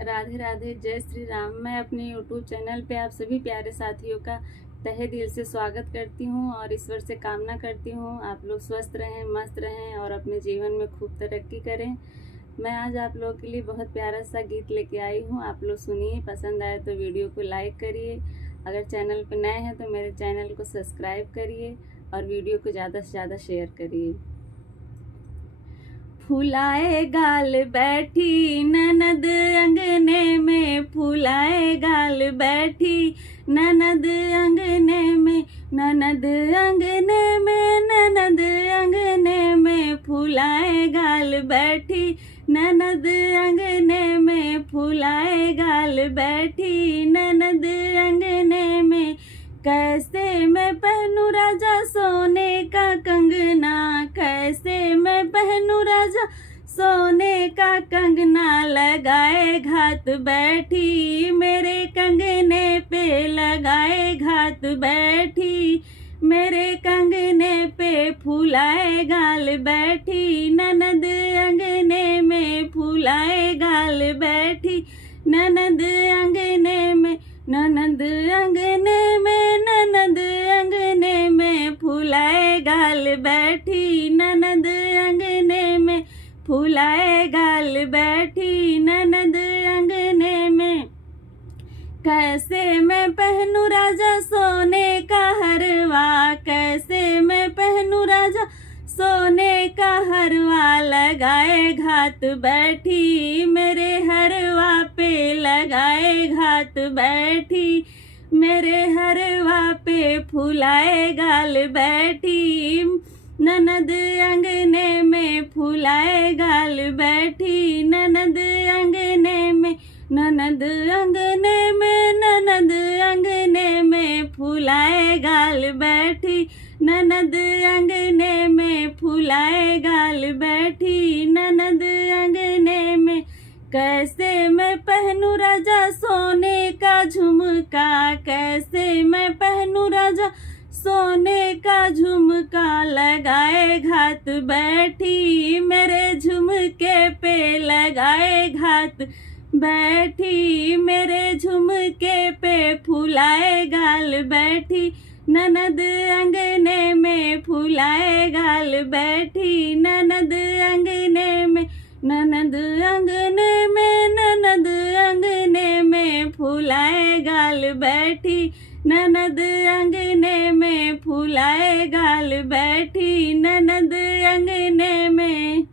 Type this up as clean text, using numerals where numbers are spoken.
राधे राधे, जय श्री राम। मैं अपने यूट्यूब चैनल पे आप सभी प्यारे साथियों का तहे दिल से स्वागत करती हूँ और ईश्वर से कामना करती हूँ आप लोग स्वस्थ रहें, मस्त रहें और अपने जीवन में खूब तरक्की करें। मैं आज आप लोगों के लिए बहुत प्यारा सा गीत लेके आई हूँ, आप लोग सुनिए। पसंद आए तो वीडियो को लाइक करिए, अगर चैनल पर नए हैं तो मेरे चैनल को सब्सक्राइब करिए और वीडियो को ज़्यादा से ज़्यादा शेयर करिए। फुलाए गाल बैठी ननद अंगने में, फुलाए गाल बैठी ननद अंगने में, ननद अंगने में, ननद अंगने में, फुलाए गाल बैठी ननद अंगने में, फुलाए गाल बैठी ननद अंगने में। कैसे मैं पहनूं राजा सोने का कंगना, कैसे मैं पहनूं राजा सोने का कंगना, लगाए घात बैठी मेरे कंगने पे, लगाए घात बैठी मेरे कंगने पे, फुलाए गाल बैठी ननद अंगने में, फुलाए गाल बैठी ननद अंगने में, ननद अंगने में, ननद अंगने में, फुलाए गाल बैठी ननद अंगने में, फुलाए गाल बैठी ननद अंगने में। कैसे मैं पहनूं राजा सोने का हरवा, कैसे मैं पहनूं राजा सोने का हरवा, लगाए घात बैठी मेरे हरवा पे, लगाए घात बैठी मेरे हरवा पे, फुलाए गाल बैठी ननद अंगने में, फुलाए गाल बैठी ननद अंगने में, ननद अंगने में, ननद अंगने में, फुलाए गाल बैठी ननद अंगने में, फुलाए गाल बैठी ननद अंगने में। कैसे मैं पहनूं राजा सोने का झुमका, कैसे मैं पहनूं राजा सोने का झुमका, लगाए घात बैठी मेरे झुमके पे, लगाए घात बैठी मेरे झुमके पे, फुलाए गाल बैठी ननद अंगने में, फुलाए गाल बैठी ननद अंगने में, ननद अंगने में, ननद अंगने में, फुलाए गाल बैठी ननद अंगने में, फुलाए गाल बैठी ननद अंगने में।